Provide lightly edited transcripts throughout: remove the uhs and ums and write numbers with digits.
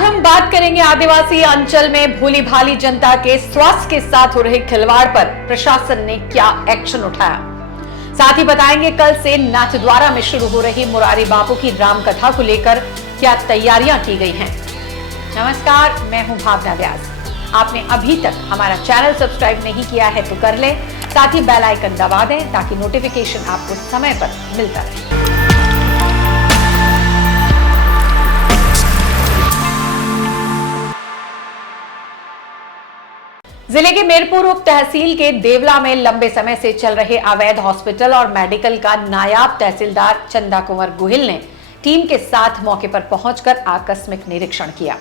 आज हम बात करेंगे आदिवासी अंचल में भोली भाली जनता के स्वास्थ्य के साथ हो रहे खिलवाड़ पर प्रशासन ने क्या एक्शन उठाया। साथ ही बताएंगे कल से नाथद्वारा में शुरू हो रही मुरारी बापू की रामकथा को लेकर क्या तैयारियां की गई हैं। नमस्कार, मैं हूं भावना व्यास। आपने अभी तक हमारा चैनल सब्सक्राइब नहीं किया है तो कर ले, साथ ही बेल आइकन दबा दें ताकि नोटिफिकेशन आपको समय पर मिलता रहे। जिले के मेरपुर उप तहसील के देवला में लंबे समय से चल रहे अवैध हॉस्पिटल और मेडिकल का नायाब तहसीलदार चंदा कुंवर गोहिल ने टीम के साथ मौके पर पहुंचकर आकस्मिक निरीक्षण किया।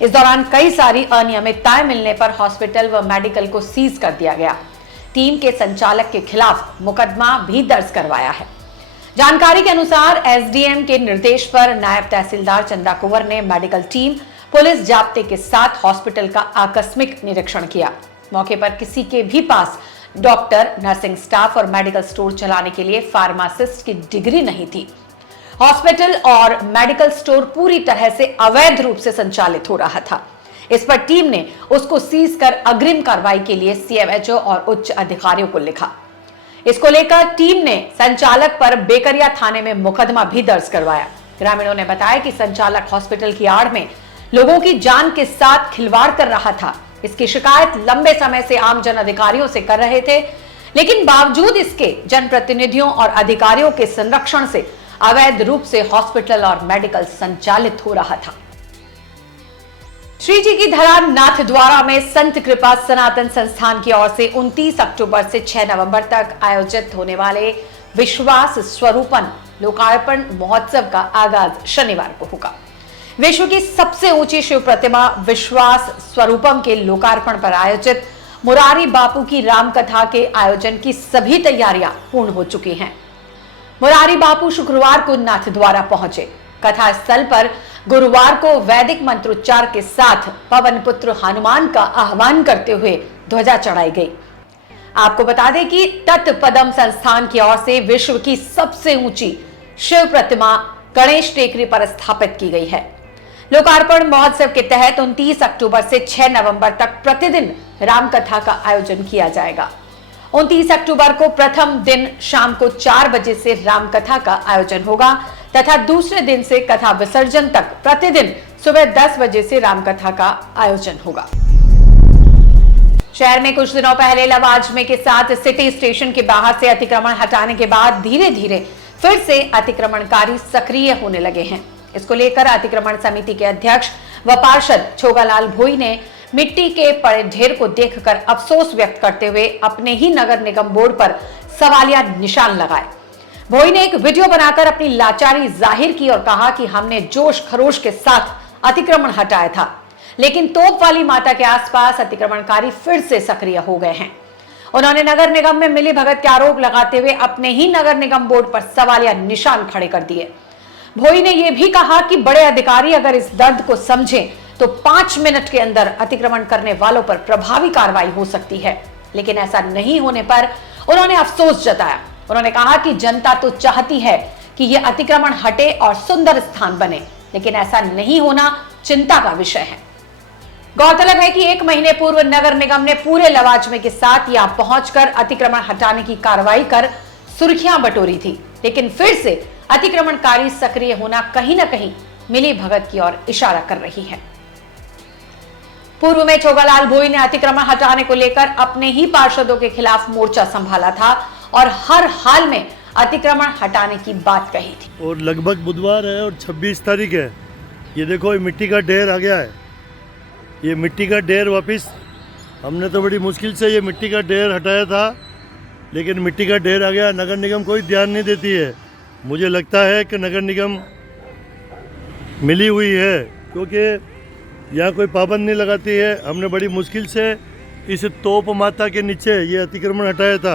इस दौरान कई सारी अनियमितताएं मिलने पर हॉस्पिटल व मेडिकल को सीज कर दिया गया। टीम के संचालक के खिलाफ मुकदमा भी दर्ज करवाया है। जानकारी के अनुसार एसडीएम के निर्देश पर नायब तहसीलदार चंदा कुंवर ने मेडिकल टीम, पुलिस जाब्ते के साथ हॉस्पिटल का आकस्मिक निरीक्षण किया। मौके पर किसी के भी पास डॉक्टर, नर्सिंग स्टाफ और मेडिकल स्टोर चलाने के लिए फार्मासिस्ट की डिग्री नहीं थी। हॉस्पिटल और मेडिकल स्टोर पूरी तरह से अवैध रूप से संचालित हो रहा था। इस पर टीम ने उसको सीज कर अग्रिम कार्रवाई के लिए सीएमएचओ और उच्च अधिकारियों को लिखा। इसको लेकर टीम ने संचालक पर बेकरिया थाने में मुकदमा भी दर्ज करवाया। ग्रामीणों ने बताया कि संचालक हॉस्पिटल की आड़ में लोगों की जान के साथ खिलवाड़ कर रहा था। इसकी शिकायत लंबे समय से आम जन अधिकारियों से कर रहे थे, लेकिन बावजूद इसके जनप्रतिनिधियों और अधिकारियों के संरक्षण से अवैध रूप से हॉस्पिटल और मेडिकल संचालित हो रहा था। श्री जी की धरा नाथद्वारा में संत कृपा सनातन संस्थान की ओर से 29 अक्टूबर से 6 नवंबर तक आयोजित होने वाले विश्वास स्वरूपन लोकार्पण महोत्सव का आगाज शनिवार को होगा। विश्व की सबसे ऊंची शिव प्रतिमा विश्वास स्वरूपम के लोकार्पण पर आयोजित मुरारी बापू की रामकथा के आयोजन की सभी तैयारियां पूर्ण हो चुकी हैं। मुरारी बापू शुक्रवार को नाथद्वारा पहुंचे। कथा स्थल पर गुरुवार को वैदिक मंत्रोच्चार के साथ पवन पुत्र हनुमान का आह्वान करते हुए ध्वजा चढ़ाई गई। आपको बता दें कि तत्पदम संस्थान की ओर से विश्व की सबसे ऊंची शिव प्रतिमा गणेश टेकरी पर स्थापित की गई है। लोकार्पण महोत्सव के तहत 29 अक्टूबर से 6 नवंबर तक प्रतिदिन रामकथा का आयोजन किया जाएगा। 29 अक्टूबर को प्रथम दिन शाम को 4 बजे से रामकथा का आयोजन होगा तथा दूसरे दिन से कथा विसर्जन तक प्रतिदिन सुबह 10 बजे से रामकथा का आयोजन होगा। शहर में कुछ दिनों पहले लवाजमे के साथ सिटी स्टेशन के बाहर से अतिक्रमण हटाने के बाद धीरे धीरे फिर से अतिक्रमणकारी सक्रिय होने लगे हैं। इसको लेकर अतिक्रमण समिति के अध्यक्ष व पार्षद छोगालाल भोई ने मिट्टी के पड़े ढेर को देखकर अफसोस व्यक्त करते हुए अपने ही नगर निगम बोर्ड पर सवालिया निशान लगाए। भोई ने एक वीडियो बनाकर अपनी लाचारी जाहिर की और कहा कि हमने जोश खरोश के साथ अतिक्रमण हटाया था, लेकिन तोप वाली माता के आसपास अतिक्रमणकारी फिर से सक्रिय हो गए हैं। उन्होंने नगर निगम में मिली भगत के आरोप लगाते हुए अपने ही नगर निगम बोर्ड पर सवालिया निशान खड़े कर दिए। भोई ने यह भी कहा कि बड़े अधिकारी अगर इस दर्द को समझें तो 5 मिनट के अंदर अतिक्रमण करने वालों पर प्रभावी कार्रवाई हो सकती है, लेकिन ऐसा नहीं होने पर उन्होंने अफसोस जताया। उन्होंने कहा कि जनता तो चाहती है कि यह अतिक्रमण हटे और सुंदर स्थान बने, लेकिन ऐसा नहीं होना चिंता का विषय है। गौरतलब है कि 1 महीने पूर्व नगर निगम ने पूरे लवाजमे के साथ यहां पहुंचकर अतिक्रमण हटाने की कार्रवाई कर सुर्खियां बटोरी थी, लेकिन फिर से अतिक्रमणकारी सक्रिय होना कहीं न कहीं मिली भगत की ओर इशारा कर रही है। पूर्व में छोगालाल भोई ने अतिक्रमण हटाने को लेकर अपने ही पार्षदों के खिलाफ मोर्चा संभाला था और हर हाल में अतिक्रमण हटाने की बात कही थी। और लगभग बुधवार है और 26 तारीख है। ये देखो, ये मिट्टी का ढेर आ गया है। ये मिट्टी का ढेर वापस, हमने तो बड़ी मुश्किल से ये मिट्टी का ढेर हटाया था, लेकिन मिट्टी का ढेर आ गया। नगर निगम कोई ध्यान नहीं देती है। मुझे लगता है कि नगर निगम मिली हुई है, क्योंकि यहाँ कोई पाबंद नहीं लगाती है। हमने बड़ी मुश्किल से इस तोप माता के नीचे ये अतिक्रमण हटाया था।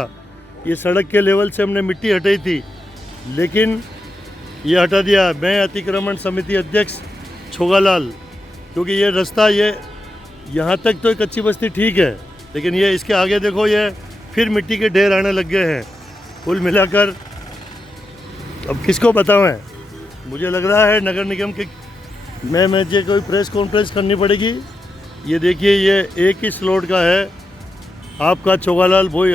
ये सड़क के लेवल से हमने मिट्टी हटाई थी, लेकिन ये हटा दिया। मैं अतिक्रमण समिति अध्यक्ष छोगालाल, क्योंकि ये रास्ता ये यहाँ तक तो कच्ची बस्ती ठीक है, लेकिन ये इसके आगे देखो, ये फिर मिट्टी के ढेर आने लग गए हैं। कुल मिलाकर अब किसको बताऊं, मुझे लग रहा है नगर निगम के मैं मुझे कोई प्रेस कॉन्फ्रेंस करनी पड़ेगी। ये देखिए, ये एक ही स्लॉट का है, आपका चोगालाल भोई।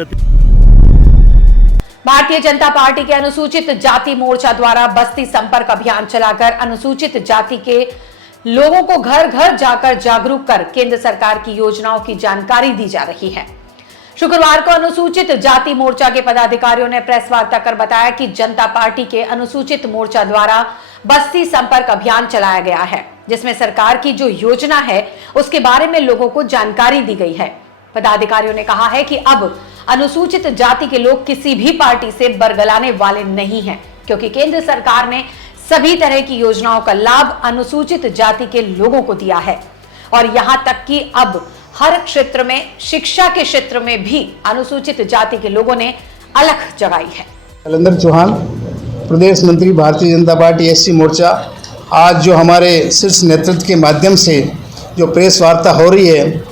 भारतीय जनता पार्टी के अनुसूचित जाति मोर्चा द्वारा बस्ती संपर्क अभियान चलाकर अनुसूचित जाति के लोगों को घर घर जाकर जागरूक कर केंद्र सरकार की योजनाओं की जानकारी दी जा रही है। शुक्रवार को अनुसूचित जाति मोर्चा के पदाधिकारियों ने प्रेस वार्ता कर बताया कि जनता पार्टी के अनुसूचित मोर्चा द्वारा बस्ती संपर्क अभियान चलाया गया है, जिसमें सरकार की जो योजना है उसके बारे में लोगों को जानकारी दी गई है। पदाधिकारियों ने कहा है कि अब अनुसूचित जाति के लोग किसी भी पार्टी से बरगलाने वाले नहीं हैं, क्योंकि केंद्र सरकार ने सभी तरह की योजनाओं का लाभ अनुसूचित जाति के लोगों को दिया है और यहां तक कि अब हर क्षेत्र में, शिक्षा के क्षेत्र में भी अनुसूचित जाति के लोगों ने अलख जगाई है। कलंदर चौहान, प्रदेश मंत्री, भारतीय जनता पार्टी एससी मोर्चा। आज जो हमारे शीर्ष नेतृत्व के माध्यम से जो प्रेस वार्ता हो रही है,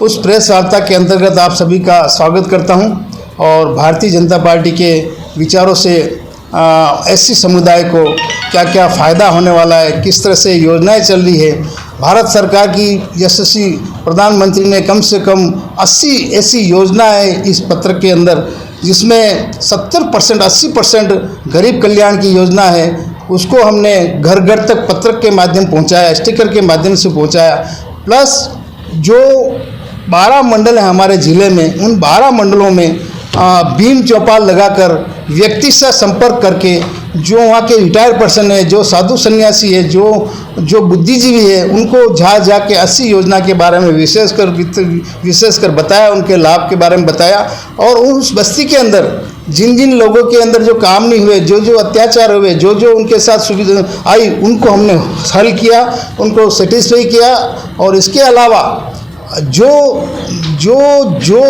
उस प्रेस वार्ता के अंतर्गत आप सभी का स्वागत करता हूं और भारतीय जनता पार्टी के विचारों से एससी समुदाय को क्या क्या फ़ायदा होने वाला है, किस तरह से योजनाएं चल रही है। भारत सरकार की यशस्वी प्रधानमंत्री ने कम से कम 80 ऐसी योजनाएं इस पत्र के अंदर, जिसमें 70% 80% गरीब कल्याण की योजना है, उसको हमने घर घर तक पत्र के माध्यम पहुंचाया, स्टिकर के माध्यम से पहुंचाया। प्लस जो 12 मंडल हैं हमारे ज़िले में, उन 12 मंडलों में बीम चौपाल लगाकर व्यक्ति से संपर्क करके जो वहाँ के रिटायर्ड पर्सन है, जो साधु सन्यासी है, जो बुद्धिजीवी है, उनको जाके 80 योजना के बारे में विशेषकर बताया, उनके लाभ के बारे में बताया। और उस बस्ती के अंदर जिन जिन लोगों के अंदर जो काम नहीं हुए, जो अत्याचार हुए, जो उनके साथ सुविधा आई, उनको हमने हल किया, उनको सेटिस्फाई किया। और इसके अलावा जो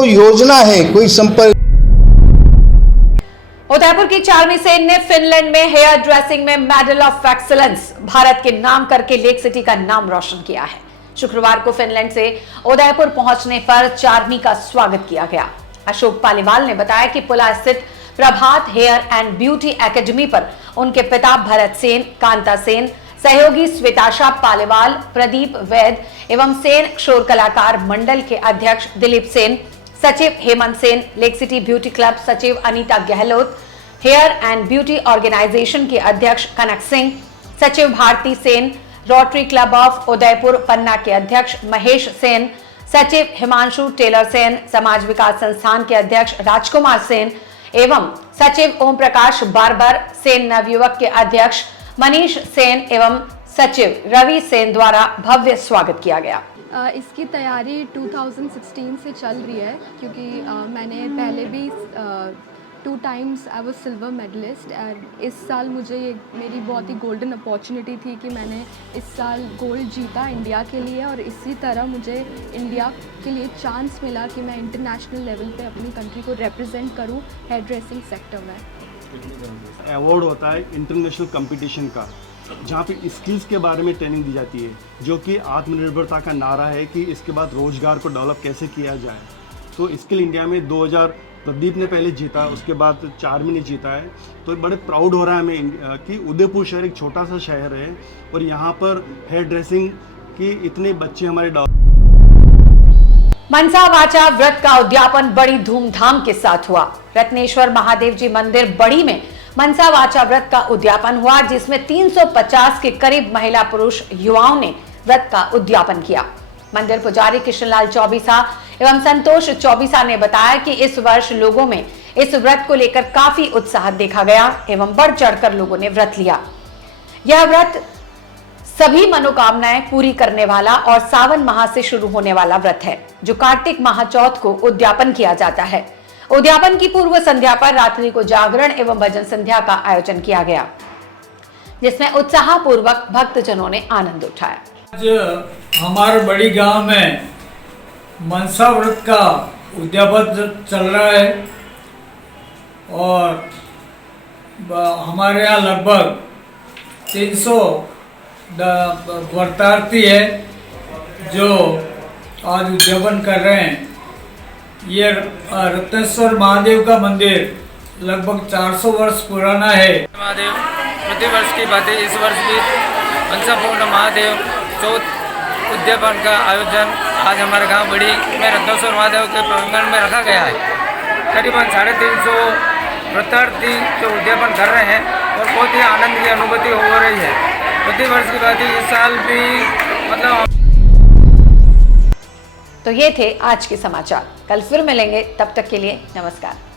योजना है, कोई संपर्क। उदयपुर की 4वीं सेन ने फिनलैंड में हेयर ड्रेसिंग में मेडल ऑफ एक्सीलेंस भारत के नाम करके लेक सिटी का नाम रोशन किया है। शुक्रवार को फिनलैंड से उदयपुर पहुंचने पर 4वीं का स्वागत किया गया। अशोक पालीवाल ने बताया कि पुला स्थित प्रभात हेयर एंड ब्यूटी एकेडमी पर उनके पिता भरत सेन, कांता सेन, सहयोगी श्वेताशा पालीवाल, प्रदीप वैद एवं सेन शोर कलाकार मंडल के अध्यक्ष दिलीप सेन, सचिव Hemant Sen, lake city beauty club सचिव Anita Gehlot, hair and beauty organisation के अध्यक्ष कनक सिंह, सचिव Bharti Sen, Rotary club of Udaipur Panna के अध्यक्ष महेश सेन, सचिव हिमांशु टेलर सेन, समाज विकास संस्थान के अध्यक्ष राजकुमार सेन एवं सचिव ओम प्रकाश बारबर सेन, नवयुवक के अध्यक्ष मनीष सेन एवं सचिव रवि सेन द्वारा भव्य स्वागत किया गया। इसकी तैयारी 2016 से चल रही है, क्योंकि मैंने पहले भी 2 times I was silver medalist. इस साल मुझे ये मेरी बहुत ही गोल्डन अपॉर्चुनिटी थी कि मैंने इस साल गोल्ड जीता इंडिया के लिए, और इसी तरह मुझे इंडिया के लिए चांस मिला कि मैं इंटरनेशनल लेवल पे अपनी कंट्री को रिप्रेजेंट करूं हेयर ड्रेसिंग सेक्टर में। अवार्ड होता है इंटरनेशनल कंपटीशन का, जहाँ पे स्किल्स के बारे में ट्रेनिंग दी जाती है, जो कि आत्मनिर्भरता का नारा है कि इसके बाद रोजगार को डेवलप कैसे किया जाए। तो स्किल इंडिया में 2000 प्रदीप ने पहले जीता, उसके बाद 4वीं ने जीता है। तो बड़े प्राउड हो रहा है हमें कि उदयपुर शहर एक छोटा सा शहर है और यहाँ पर हेयर ड्रेसिंग की इतने बच्चे हमारे मनसा वाचा व्रत का उद्यापन बड़ी धूमधाम के साथ हुआ। रत्नेश्वर महादेव जी मंदिर बड़ी में मनसा वाचा व्रत का उद्यापन हुआ, जिसमें 350 के करीब महिला पुरुष युवाओं ने व्रत का उद्यापन किया। मंदिर पुजारी कृष्णलाल चौबीसा एवं संतोष चौबीसा ने बताया कि इस वर्ष लोगों में इस व्रत को लेकर काफी उत्साह देखा गया एवं बढ़ चढ़कर लोगों ने व्रत लिया। यह व्रत सभी मनोकामनाएं पूरी करने वाला और सावन माह से शुरू होने वाला व्रत है, जो कार्तिक माह चौथ को उद्यापन किया जाता है। उद्यापन की पूर्व संध्या पर रात्रि को जागरण एवं भजन संध्या का आयोजन किया गया, जिसमें उत्साह पूर्वक भक्तजनों ने आनंद उठाया। आज हमारे बड़ी गांव में मनसा व्रत का उद्यापन चल रहा है और हमारे यहाँ लगभग 300 व्रतार्थी है जो आज उद्यापन कर रहे हैं। ये रत्नेश्वर महादेव का मंदिर लगभग 400 वर्ष पुराना है। महादेव प्रतिवर्ष की बातें इस वर्ष भी अंशापूर्ण महादेव चौथ उद्यापन का आयोजन आज हमारे गांव बड़ी में रत्नेश्वर महादेव के प्रांगण में रखा गया है। करीबन 350 व्रतार्थी जो उद्यापन कर रहे हैं और बहुत ही आनंद की अनुभूति हो रही है। प्रतिवर्ष की बात इस साल भी मतलब। तो ये थे आज के समाचार। कल फिर मिलेंगे, तब तक के लिए नमस्कार।